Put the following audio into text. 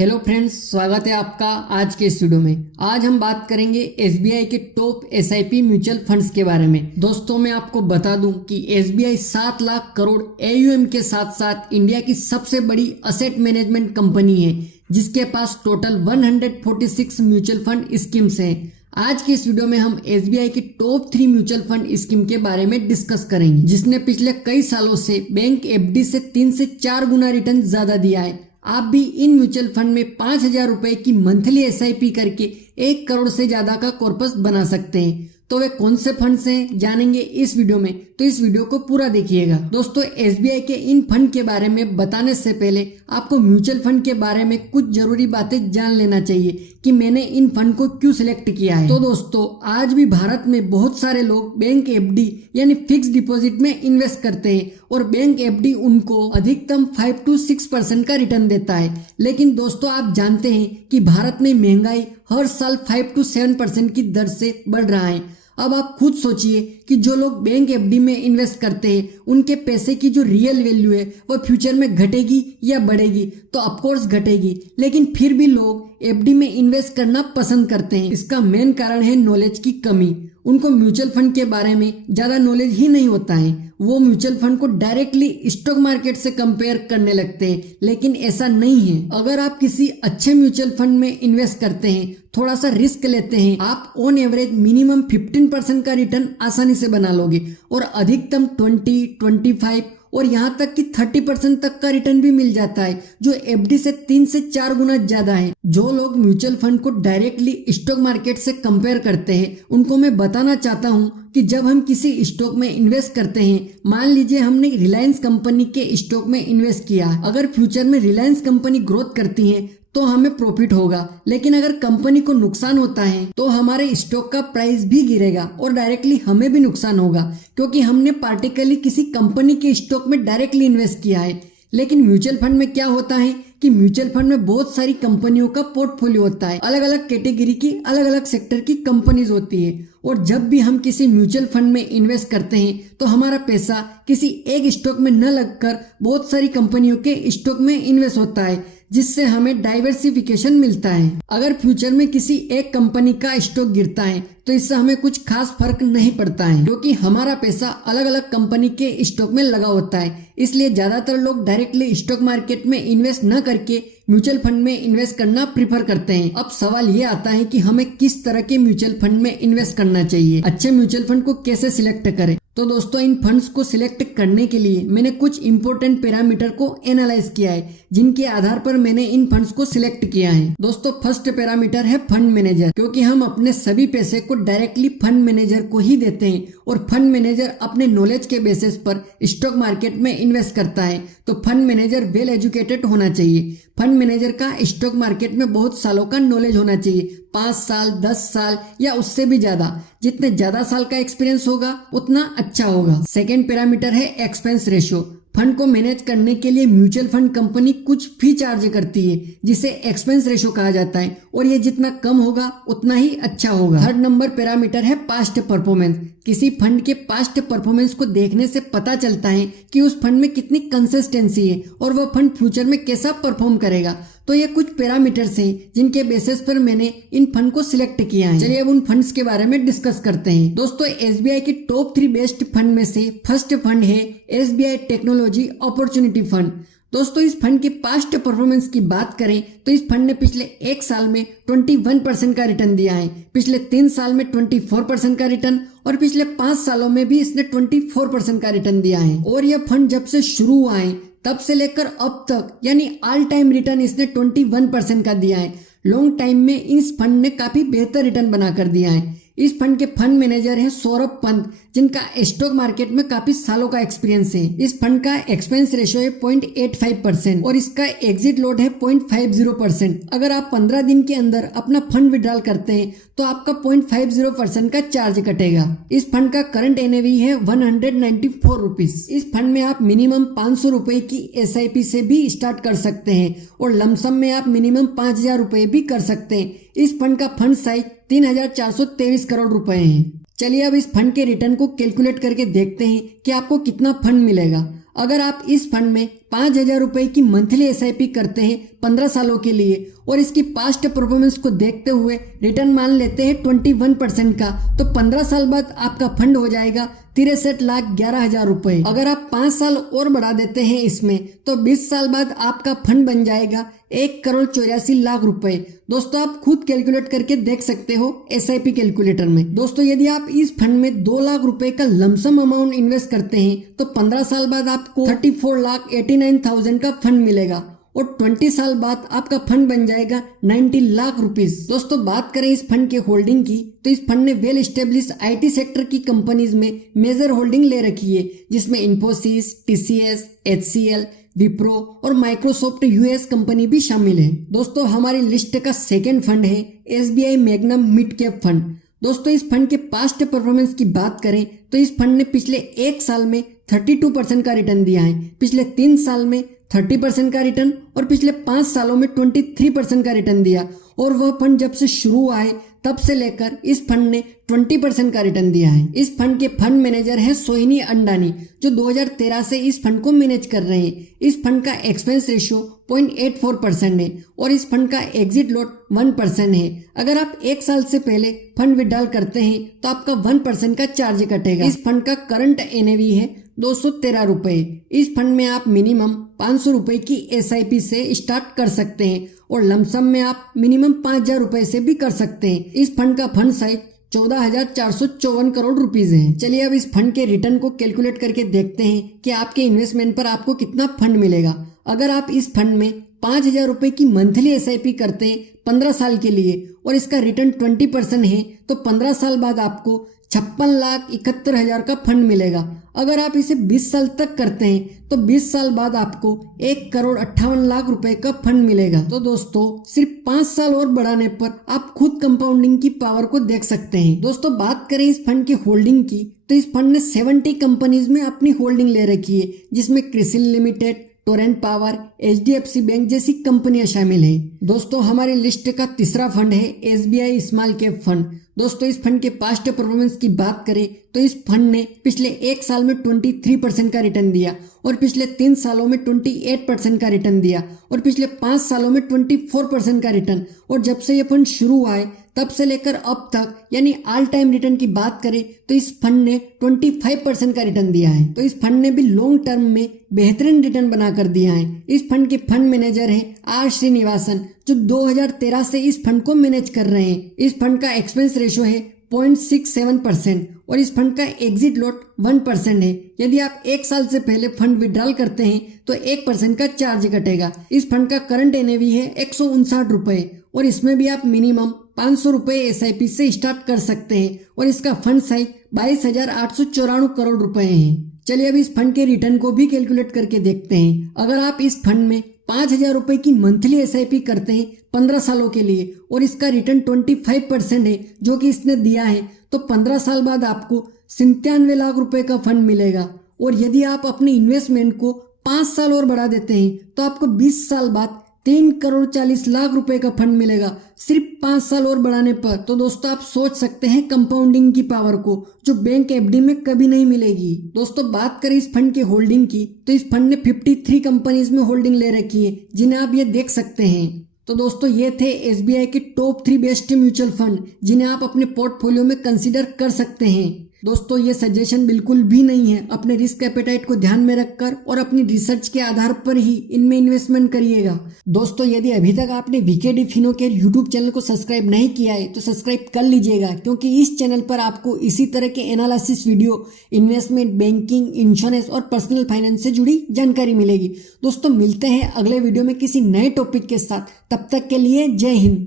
Hello friends, स्वागत है आपका आज के इस वीडियो में। आज हम बात करेंगे एसबीआई के टॉप एसआईपी म्यूचुअल फंड्स के बारे में। दोस्तों, मैं आपको बता दूं कि एसबीआई 7 लाख करोड़ एयूएम के साथ साथ इंडिया की सबसे बड़ी असेट मैनेजमेंट कंपनी है, जिसके पास टोटल 146 म्यूचुअल फंड स्कीम्स हैं। आज के इस वीडियो में हम एसबीआई की टॉप 3 म्यूचुअल फंड स्कीम के बारे में डिस्कस करेंगे, जिसने पिछले कई सालों से बैंक एफडी से 3 से 4 गुना रिटर्न ज्यादा दिया है। आप भी इन म्यूचुअल फंड में 5,000 रुपए की मंथली एसआईपी करके 1 करोड़ से ज्यादा का कॉर्पस बना सकते हैं। तो वे कौन से फंड्स हैं जानेंगे इस वीडियो में, तो इस वीडियो को पूरा देखिएगा। दोस्तों, एसबीआई के इन फंड के बारे में बताने से पहले आपको म्यूचुअल फंड के बारे में कुछ जरूरी बातें जान लेना चाहिए कि मैंने इन फंड को क्यों सिलेक्ट किया है। तो दोस्तों, आज भी भारत में बहुत सारे लोग बैंक एफडी यानी फिक्स डिपॉजिट में इन्वेस्ट करते हैं और बैंक एफडी उनको अधिकतम 5 to 6% का रिटर्न देता है। लेकिन दोस्तों, आप जानते हैं कि भारत में महंगाई हर साल 5 to 7% की दर से बढ़ रहा है। अब आप खुद सोचिए कि जो लोग बैंक एफडी में इन्वेस्ट करते हैं, उनके पैसे की जो रियल वैल्यू है वो फ्यूचर में घटेगी या बढ़ेगी? तो ऑफकोर्स घटेगी, लेकिन फिर भी लोग एफडी में इन्वेस्ट करना पसंद करते हैं। इसका मेन कारण है नॉलेज की कमी। उनको म्यूचुअल फंड के बारे में ज्यादा नॉलेज ही नहीं होता है। वो म्यूचुअल फंड को डायरेक्टली स्टॉक मार्केट से कंपेयर करने लगते हैं, लेकिन ऐसा नहीं है। अगर आप किसी अच्छे म्यूचुअल फंड में इन्वेस्ट करते हैं, थोड़ा सा रिस्क लेते हैं, आप ऑन एवरेज मिनिमम 15% का रिटर्न आसानी से बना लोगे और अधिकतम 20, 25 और यहाँ तक कि 30% तक का रिटर्न भी मिल जाता है, जो एफडी से 3 से 4 गुना ज्यादा है। जो लोग म्यूचुअल फंड को डायरेक्टली स्टॉक मार्केट से कंपेयर करते हैं, उनको मैं बताना चाहता हूँ कि जब हम किसी स्टॉक में इन्वेस्ट करते हैं, मान लीजिए हमने रिलायंस कंपनी के स्टॉक में इन्वेस्ट किया, अगर फ्यूचर में रिलायंस कंपनी ग्रोथ करती है तो हमें प्रॉफिट होगा, लेकिन अगर कंपनी को नुकसान होता है तो हमारे स्टॉक का प्राइस भी गिरेगा और डायरेक्टली हमें भी नुकसान होगा, क्योंकि हमने पार्टिकुलरली किसी कंपनी के स्टॉक में डायरेक्टली इन्वेस्ट किया है। लेकिन म्यूचुअल फंड में क्या होता है कि म्यूचुअल फंड में बहुत सारी कंपनियों का पोर्टफोलियो होता है, अलग अलग कैटेगरी की, अलग अलग सेक्टर की कंपनीज होती है। और जब भी हम किसी म्यूचुअल फंड में इन्वेस्ट करते हैं तो हमारा पैसा किसी एक स्टॉक में न लगकर बहुत सारी कंपनियों के स्टॉक में इन्वेस्ट होता है, जिससे हमें डाइवर्सिफिकेशन मिलता है। अगर फ्यूचर में किसी एक कंपनी का स्टॉक गिरता है तो इससे हमें कुछ खास फर्क नहीं पड़ता है, क्योंकि हमारा पैसा अलग अलग कंपनी के स्टॉक में लगा होता है। इसलिए ज्यादातर लोग डायरेक्टली स्टॉक मार्केट में इन्वेस्ट न करके म्यूचुअल फंड में इन्वेस्ट करना प्रीफर करते हैं। अब सवाल ये आता है कि हमें किस तरह के म्यूचुअल फंड में इन्वेस्ट करना चाहिए, अच्छे म्यूचुअल फंड को कैसे सिलेक्ट करें। तो दोस्तों, इन फंड्स को सिलेक्ट करने के लिए मैंने कुछ इंपॉर्टेंट पैरामीटर को एनालाइज किया है, जिनके आधार पर मैंने इन फंड्स को सिलेक्ट किया है। दोस्तों, फर्स्ट पैरामीटर है फंड मैनेजर, क्योंकि हम अपने सभी पैसे को डायरेक्टली फंड मैनेजर को ही देते हैं और फंड मैनेजर अपने नॉलेज के बेसिस पर स्टॉक मार्केट में इन्वेस्ट करता है। तो फंड मैनेजर वेल एजुकेटेड होना चाहिए। फंड मैनेजर का स्टॉक मार्केट में बहुत सालों का नॉलेज होना चाहिए, 5 साल, 10 साल या उससे भी ज्यादा। जितने ज्यादा साल का एक्सपीरियंस होगा उतना अच्छा होगा। सेकेंड पैरामीटर है एक्सपेंस रेशियो। फंड को मैनेज करने के लिए म्यूचुअल फंड कंपनी कुछ फी चार्ज करती है, जिसे एक्सपेंस रेशियो कहा जाता है, और ये जितना कम होगा उतना ही अच्छा होगा। थर्ड नंबर पैरामीटर है पास्ट परफॉर्मेंस। किसी फंड के पास्ट परफॉर्मेंस को देखने से पता चलता है कि उस फंड में कितनी कंसिस्टेंसी है और वह फंड फ्यूचर में कैसा परफॉर्म करेगा। तो ये कुछ पैरामीटर्स हैं जिनके बेसिस पर मैंने इन फंड को सिलेक्ट किया है। चलिए अब उन फंड्स के बारे में डिस्कस करते हैं। दोस्तों, एसबीआई के टॉप 3 बेस्ट फंड में से फर्स्ट फंड है एसबीआई टेक्नोलॉजी अपॉर्चुनिटी फंड। दोस्तों, इस फंड की पास्ट परफॉर्मेंस की बात करें तो इस फंड ने पिछले 1 साल में 21% का रिटर्न दिया है, पिछले 3 साल में 24% का रिटर्न और पिछले 5 सालों में भी इसने 24% का रिटर्न दिया है। और यह फंड जब से शुरू हुआ है तब से लेकर अब तक यानी ऑल टाइम रिटर्न इसने 21% का दिया है। लॉन्ग टाइम में इस फंड ने काफी बेहतर रिटर्न बनाकर दिया है। इस फंड के फंड मैनेजर हैं सौरभ पंत, जिनका स्टॉक मार्केट में काफी सालों का एक्सपीरियंस है। इस फंड का एक्सपेंस रेशियो है 0.85% और इसका एग्जिट लोड है 0.50%। अगर आप 15 दिन के अंदर अपना फंड विड्रॉल करते हैं तो आपका 0.50% का चार्ज कटेगा। इस फंड का करंट एनएवी है 194 रुपीज। इस फंड में आप मिनिमम 500 रुपए की एसआईपी से भी स्टार्ट कर सकते हैं और लमसम में आप मिनिमम 5,000 रुपए भी कर सकते हैं। इस फंड का फंड साइज 3,423 करोड़ रुपए है। चलिए अब इस फंड के रिटर्न को कैलकुलेट करके देखते हैं कि आपको कितना फंड मिलेगा। अगर आप इस फंड में 5,000 रुपए की मंथली SIP करते हैं 15 सालों के लिए और इसकी पास्ट परफॉर्मेंस को देखते हुए रिटर्न मान लेते हैं 21% का, तो 15 साल बाद आपका फंड हो जाएगा 63,11,000 रुपए। अगर आप 5 साल और बढ़ा देते हैं इसमें तो 20 साल बाद आपका फंड बन जाएगा 1,84,00,000 रुपए। दोस्तों आप खुद कैलकुलेट करके देख सकते हो SIP कैलकुलेटर में। दोस्तों यदि आप इस फंड में 2 लाख रुपए का लमसम अमाउंट इन्वेस्ट करते हैं तो 15 साल बाद आपको 34,89,000 का फंड मिलेगा और 20 साल बाद आपका फंड बन जाएगा 90 लाख रुपीस। दोस्तों बात करें इस फंड के होल्डिंग की तो इस फंड ने वेल एस्टेब्लिश IT सेक्टर की कंपनीज में मेजर होल्डिंग ले रखी है, जिसमें इन्फोसिस, TCS, HCL, विप्रो और माइक्रोसॉफ्ट US कंपनी भी शामिल है। दोस्तों हमारी लिस्ट का सेकेंड फंड है SBI magnum mid cap fund. दोस्तों इस फंड के पास्ट परफॉर्मेंस की बात करें तो इस फंड ने पिछले 1 साल में 32% का रिटर्न दिया है, पिछले 3 साल में 30% का रिटर्न और पिछले 5 सालों में 23% का रिटर्न दिया। और वह फंड जब से शुरू हुआ है तब से लेकर इस फंड ने 20% का रिटर्न दिया है। इस फंड के फंड मैनेजर है सोहिनी अंडानी, जो 2013 से इस फंड को मैनेज कर रहे हैं। इस फंड का एक्सपेंस रेशियो 0.84% है और इस फंड का एग्जिट लॉट 1% है। अगर आप 1 साल से पहले फंड विड्रॉल करते हैं तो आपका 1% का चार्ज कटेगा। इस फंड का करंट NAV है 213 रुपए। इस फंड में आप मिनिमम 500 रुपए की SIP से स्टार्ट कर सकते हैं और लमसम में आप मिनिमम 5,000 रुपए से भी कर सकते हैं। इस फंड का फंड साइज 14,454 करोड़ रुपीज है। चलिए अब इस फंड के रिटर्न को कैलकुलेट करके देखते हैं कि आपके इन्वेस्टमेंट पर आपको कितना फंड मिलेगा। अगर आप इस फंड में 5,000 रुपए की मंथली SIP करते हैं 15 साल के लिए और इसका रिटर्न 20% है तो 15 साल बाद आपको 56,71,000 का फंड मिलेगा। अगर आप इसे 20 साल तक करते हैं तो 20 साल बाद आपको 1,58,00,000 रुपए का फंड मिलेगा। तो दोस्तों सिर्फ 5 साल और बढ़ाने पर आप खुद कंपाउंडिंग की पावर को देख सकते हैं। दोस्तों बात करें इस फंड की होल्डिंग की तो इस फंड ने 70 कंपनीज में अपनी होल्डिंग ले रखी है, जिसमें CRISIL limited, Torrent power, HDFC bank जैसी कंपनियां शामिल हैं। दोस्तों हमारी लिस्ट का तीसरा फंड है SBI स्मॉल कैप फंड। दोस्तों इस फंड के पास्ट परफॉर्मेंस की बात करें तो इस फंड ने पिछले 1 साल में 23% का रिटर्न दिया और पिछले 3 सालों में 28% का रिटर्न दिया और पिछले 5 सालों में 24% का रिटर्न। और जब से ये फंड शुरू हुआ है तब से लेकर अब तक यानी ऑल टाइम रिटर्न की बात करें तो इस फंड ने 25% का रिटर्न दिया है। तो इस फंड ने भी लॉन्ग टर्म में बेहतरीन रिटर्न बनाकर दिया है। इस फंड के फंड मैनेजर हैं R श्रीनिवासन, जो 2013 से इस फंड को मैनेज कर रहे हैं। इस फंड का एक्सपेंस रेशियो है 0.67% और इस फंड का एग्जिट लॉट 1% है। यदि आप 1 साल से पहले फंड विड्रॉल करते हैं तो 1% का चार्ज कटेगा। इस फंड का करंट NAV है 159 रुपए और इसमें भी आप मिनिमम 500 रुपए SIP से स्टार्ट कर सकते हैं और इसका फंड साइज 22,894 करोड़ रुपए है। चलिए अब इस फंड के रिटर्न को भी कैलकुलेट करके देखते हैं। अगर आप इस फंड में 5,000 रुपए की मंथली SIP करते हैं 15 सालों के लिए और इसका रिटर्न 25% है जो कि इसने दिया है, तो 15 साल बाद आपको 97 लाख रुपए का फंड मिलेगा। और यदि आप अपने इन्वेस्टमेंट को 5 साल और बढ़ा देते हैं तो आपको 20 साल बाद 3,40,00,000 रुपए का फंड मिलेगा, सिर्फ 5 साल और बढ़ाने पर। तो दोस्तों आप सोच सकते हैं कंपाउंडिंग की पावर को, जो बैंक FD में कभी नहीं मिलेगी। दोस्तों बात करें इस फंड के होल्डिंग की तो इस फंड ने 53 कंपनीज में होल्डिंग ले रखी है, जिन्हें आप ये देख सकते हैं। तो दोस्तों ये थे SBI के टॉप 3 बेस्ट म्यूचुअल फंड, जिन्हें आप अपने पोर्टफोलियो में कंसीडर कर सकते हैं। दोस्तों ये सजेशन बिल्कुल भी नहीं है, अपने रिस्क एपेटाइट को ध्यान में रखकर और अपनी रिसर्च के आधार पर ही इनमें इन्वेस्टमेंट करिएगा। दोस्तों यदि अभी तक आपने VKD फिनोकेयर यूट्यूब चैनल को सब्सक्राइब नहीं किया है तो सब्सक्राइब कर लीजिएगा, क्योंकि इस चैनल पर आपको इसी तरह के analysis video, investment, banking, insurance और पर्सनल फाइनेंस से जुड़ी जानकारी मिलेगी। दोस्तों मिलते हैं अगले वीडियो में किसी नए टॉपिक के साथ, तब तक के लिए जय हिंद।